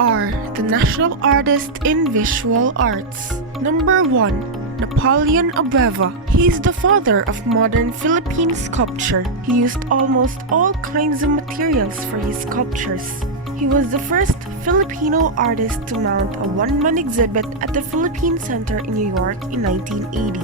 are the national artists in visual arts. Number 1. Napoleon Abueva. He is the father of modern Philippine sculpture. He used almost all kinds of materials for his sculptures. He was the first Filipino artist to mount a one-man exhibit at the Philippine Center in New York in 1980.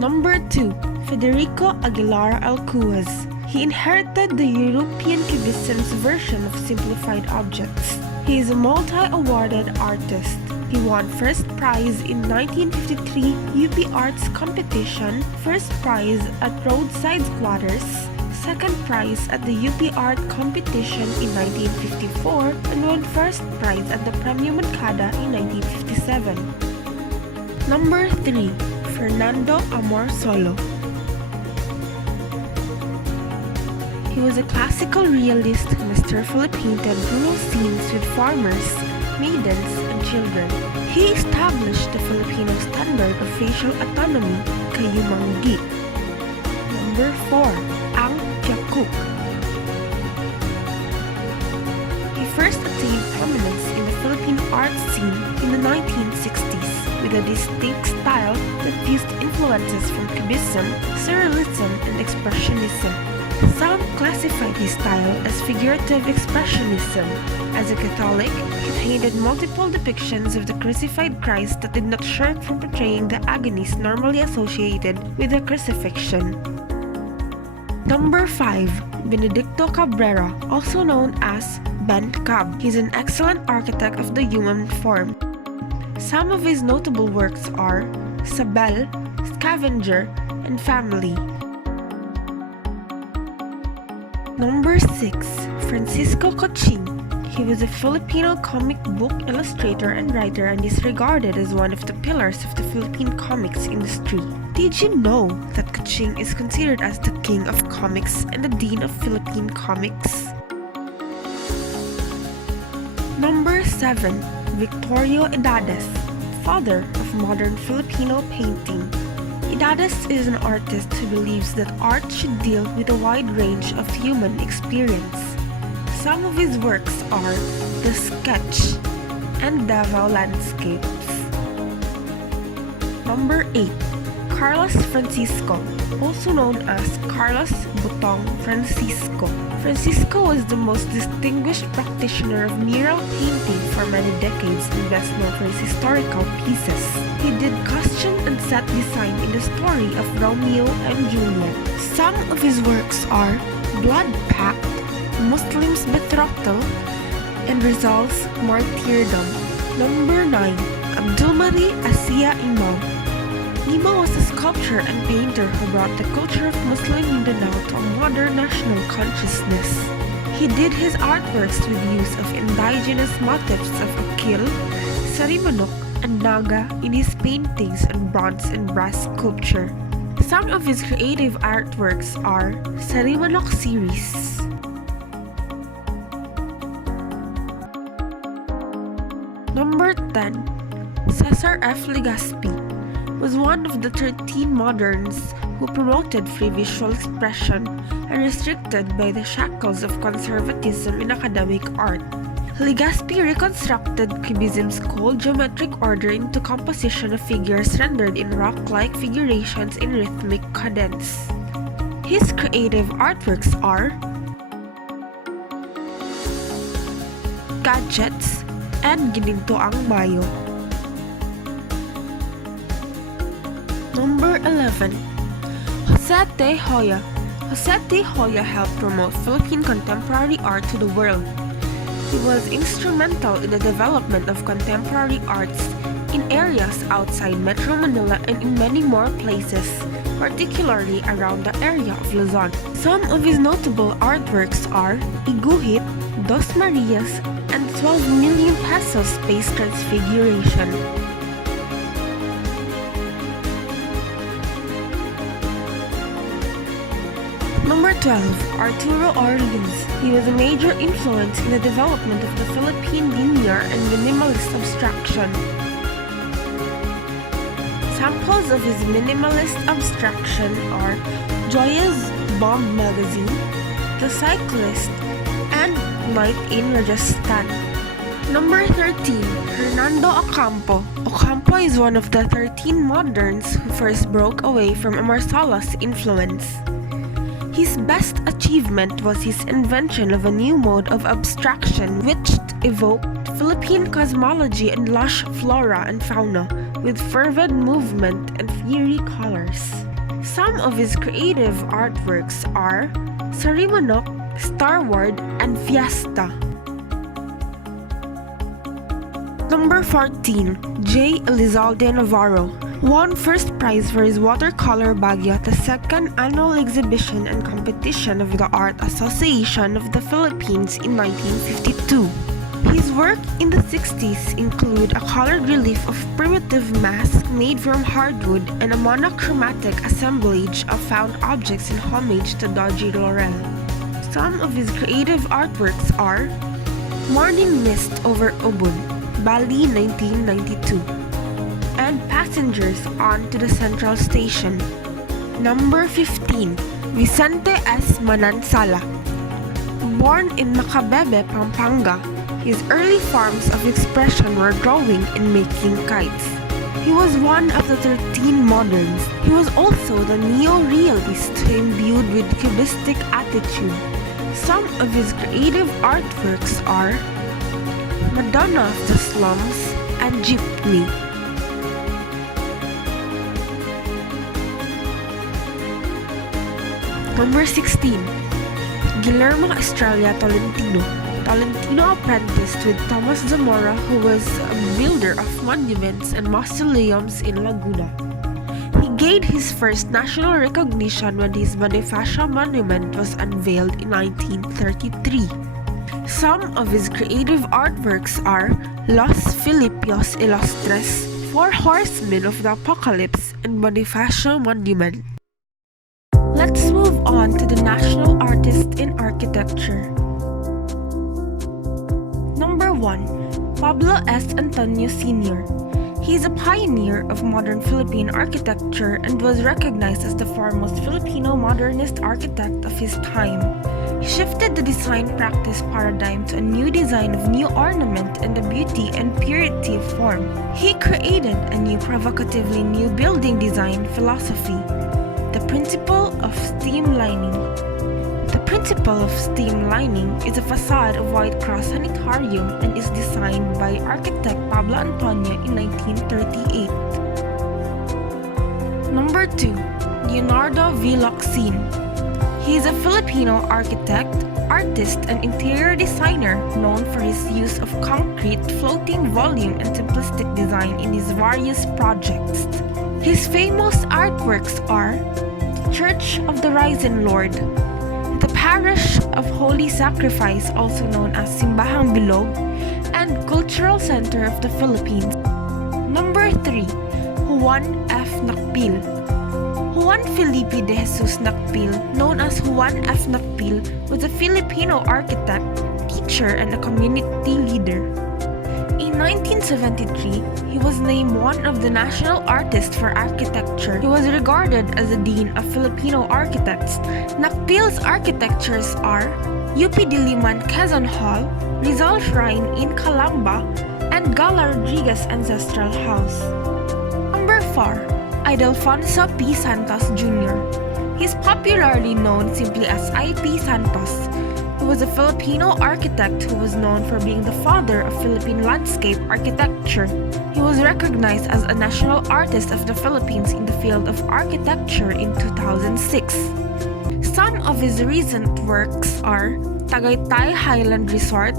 Number 2. Federico Aguilar Alcuaz. He inherited the European Cubism's version of simplified objects. He is a multi-awarded artist. He won first prize in 1953 UP Arts Competition, first prize at Roadside Squatters, second prize at the UP Art Competition in 1954, and won first prize at the Premio Mercada in 1957. Number 3. Fernando Amor Solo. He was a classical realist Mr. Philippine painted rural scenes with farmers, maidens, and children. He established the Filipino standard of facial autonomy, Kayumanggi. Number 4. Ang Kiakuk. He first attained prominence in the Philippine art scene in the 1960s with a distinct style that fused influences from Cubism, Surrealism, and Expressionism. Some classified his style as figurative expressionism. As a Catholic, he painted multiple depictions of the crucified Christ that did not shirk from portraying the agonies normally associated with the crucifixion. Number 5. Benedicto Cabrera, also known as Ben Cab. He's an excellent architect of the human form. Some of his notable works are Sabel, Scavenger, and Family. Number 6. Francisco Coching. He was a Filipino comic book illustrator and writer and is regarded as one of the pillars of the Philippine comics industry. Did you know that Coching is considered as the king of comics and the dean of Philippine comics? Number 7. Victorio Edades, father of modern Filipino painting. Edades is an artist who believes that art should deal with a wide range of human experience. Some of his works are The Sketch and Davao Landscapes. Number 8. Carlos Francisco, also known as Carlos Butong Francisco. Francisco was the most distinguished practitioner of mural painting for many decades and best known for his historical pieces. He did costume and set design in the story of Romeo and Juliet. Some of his works are Blood Pact, Muslims Betrothal, and Rizal's Martyrdom. Number 9. Abdulmari Asia Imam. Nemo was a sculptor and painter who brought the culture of Muslim Mindanao to a modern national consciousness. He did his artworks with use of indigenous motifs of Akil, Sarimanok, and Naga in his paintings and bronze and brass sculpture. Some of his creative artworks are Sarimanok series. Number 10. Cesar F. Legazpi was one of the 13 moderns who promoted free visual expression and restricted by the shackles of conservatism in academic art. Legazpi reconstructed Cubism's cold geometric order into composition of figures rendered in rock-like figurations in rhythmic cadence. His creative artworks are Gadgets and Ginintoang Mayo. Number 11. Jose de Hoya. Jose de Hoya helped promote Philippine contemporary art to the world. He was instrumental in the development of contemporary arts in areas outside Metro Manila and in many more places, particularly around the area of Luzon. Some of his notable artworks are Iguhit, Dos Marias, and 12 million pesos space transfiguration. Number 12. Arturo Orleans. He was a major influence in the development of the Philippine linear and minimalist abstraction. Samples of his minimalist abstraction are Joya's Bomb Magazine, The Cyclist, and night in Rajasthan. Number 13. Hernando Ocampo. Ocampo is one of the 13 moderns who first broke away from Emersola's influence. His best achievement was his invention of a new mode of abstraction which evoked Philippine cosmology and lush flora and fauna with fervid movement and fiery colors. Some of his creative artworks are Sarimanok, Starward, and Fiesta. Number 14. J. Elizalde Navarro won first prize for his watercolor Baguio at the second annual exhibition and competition of the Art Association of the Philippines in 1952. His work in the 60s include a colored relief of primitive mask made from hardwood and a monochromatic assemblage of found objects in homage to Dodgy Laurel. Some of his creative artworks are Morning Mist over Ubud, Bali 1992, and Passengers on to the Central Station. Number 15. Vicente S. Manansala. Born in Macabebe, Pampanga, his early forms of expression were drawing and making kites. He was one of the 13 moderns. He was also the neo-realist imbued with cubistic attitude. Some of his creative artworks are Madonna of the Slums and Jeepney. Number 16. Guillermo Estrella Tolentino. Tolentino apprenticed with Thomas Zamora, who was a builder of monuments and mausoleums in Laguna. He gained his first national recognition when his Bonifacio monument was unveiled in 1933. Some of his creative artworks are Los Filipios Ilustres, Four Horsemen of the Apocalypse, and Bonifacio Monument. Let's move on to the national artist in architecture. Number 1. Pablo S. Antonio Sr. He is a pioneer of modern Philippine architecture and was recognized as the foremost Filipino modernist architect of his time. He shifted the design practice paradigm to a new design of new ornament and the beauty and purity of form. He created a new provocatively new building design philosophy, the principle of streamlining. The principle of streamlining is a facade of White Cross Sanitarium and is designed by architect Pablo Antonio in 1938. Number 2. Leonardo V. Locsin. He is a Filipino architect, artist, and interior designer known for his use of concrete, floating volume, and simplistic design in his various projects. His famous artworks are the Church of the Risen Lord, the Parish of Holy Sacrifice, also known as Simbahang Bilog, and Cultural Center of the Philippines. Number 3. Juan F. Nakpil. Juan Felipe de Jesus Nakpil, known as Juan F. Nakpil, was a Filipino architect, teacher, and a community leader. In 1973, he was named one of the national artists for architecture. He was regarded as the dean of Filipino architects. Nakpil's architectures are UP Diliman Quezon Hall, Rizal Shrine in Calamba, and Gala Rodriguez Ancestral House. Number 4. Idelfonso P. Santos Jr. He is popularly known simply as I.P. Santos. He was a Filipino architect who was known for being the father of Philippine landscape architecture. He was recognized as a national artist of the Philippines in the field of architecture in 2006. Some of his recent works are Tagaytay Highland Resort,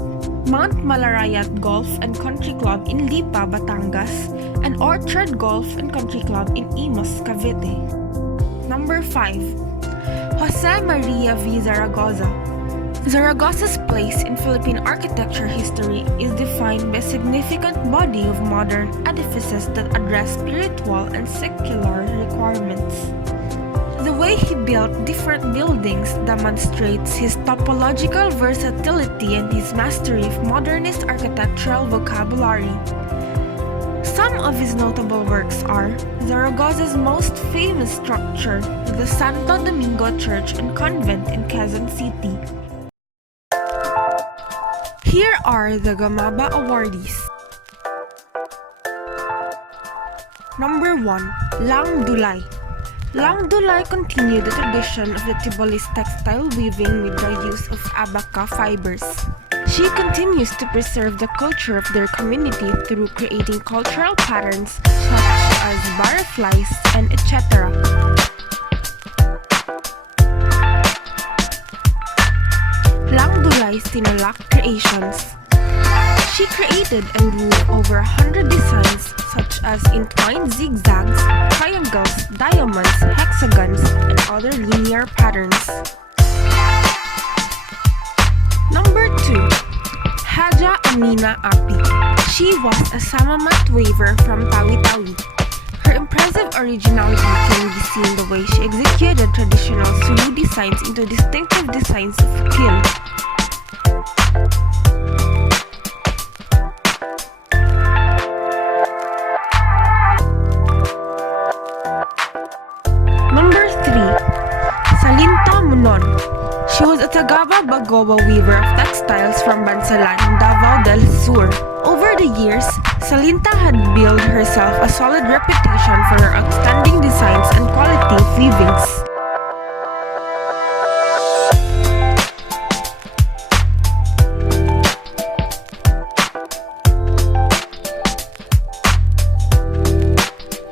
Mount Malarayat Golf and Country Club in Lipa, Batangas, and Orchard Golf and Country Club in Imus, Cavite. Number 5. Jose Maria V. Zaragoza. Zaragoza's place in Philippine architecture history is defined by a significant body of modern edifices that address spiritual and secular requirements. The way he built different buildings demonstrates his topological versatility and his mastery of modernist architectural vocabulary. Some of his notable works are Zaragoza's most famous structure, the Santo Domingo Church and Convent in Quezon City. Here are the Gamaba awardees. Number 1. Lang Dulay. Lang Dulay continued the tradition of the Tibolis textile weaving with the use of abaca fibers. She continues to preserve the culture of their community through creating cultural patterns such as butterflies and etc. Lang Dulay's Tinalak Creations. She created and wove over 100 designs such as entwined zigzags, triangles, diamonds, hexagons, and other linear patterns. Number 2. Haja Amina Api. She was a Samamat weaver from Tawi-Tawi. Her impressive originality can be seen the way she executed traditional Sulu designs into distinctive designs of quill. Number 3. Salinta Munon. She was a Tagaba Bagoba weaver of textiles from Bansalan, Davao del Sur. Over the years, Salinta had built herself a solid reputation for her outstanding designs and quality of weavings.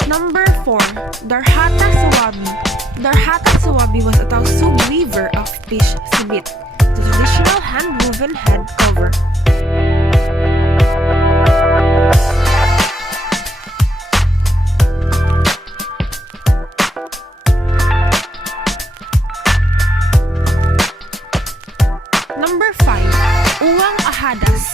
Number 4. Darhata Sawabi. Darhata Sawabi was a Tausug weaver of fish sibit, the traditional hand-woven head cover. Number 5. Uwang Ahadas.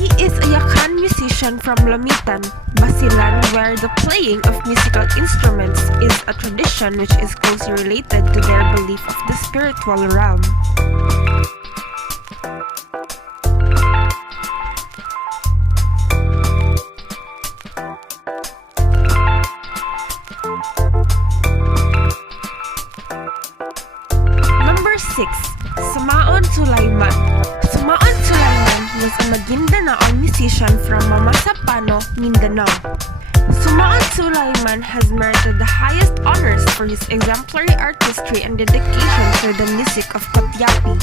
He is a Yakan musician from Lamitan, Basilan, where the playing of musical instruments is a tradition which is closely related to their belief of the spiritual realm. Number 6. Samaon Sulaiman. Samaon Sulaiman was a Maguindanaon musician from Mamasapano, Mindanao. Samaon Sulaiman has merited the highest honors for his exemplary artistry and dedication to the music of Kotyapi.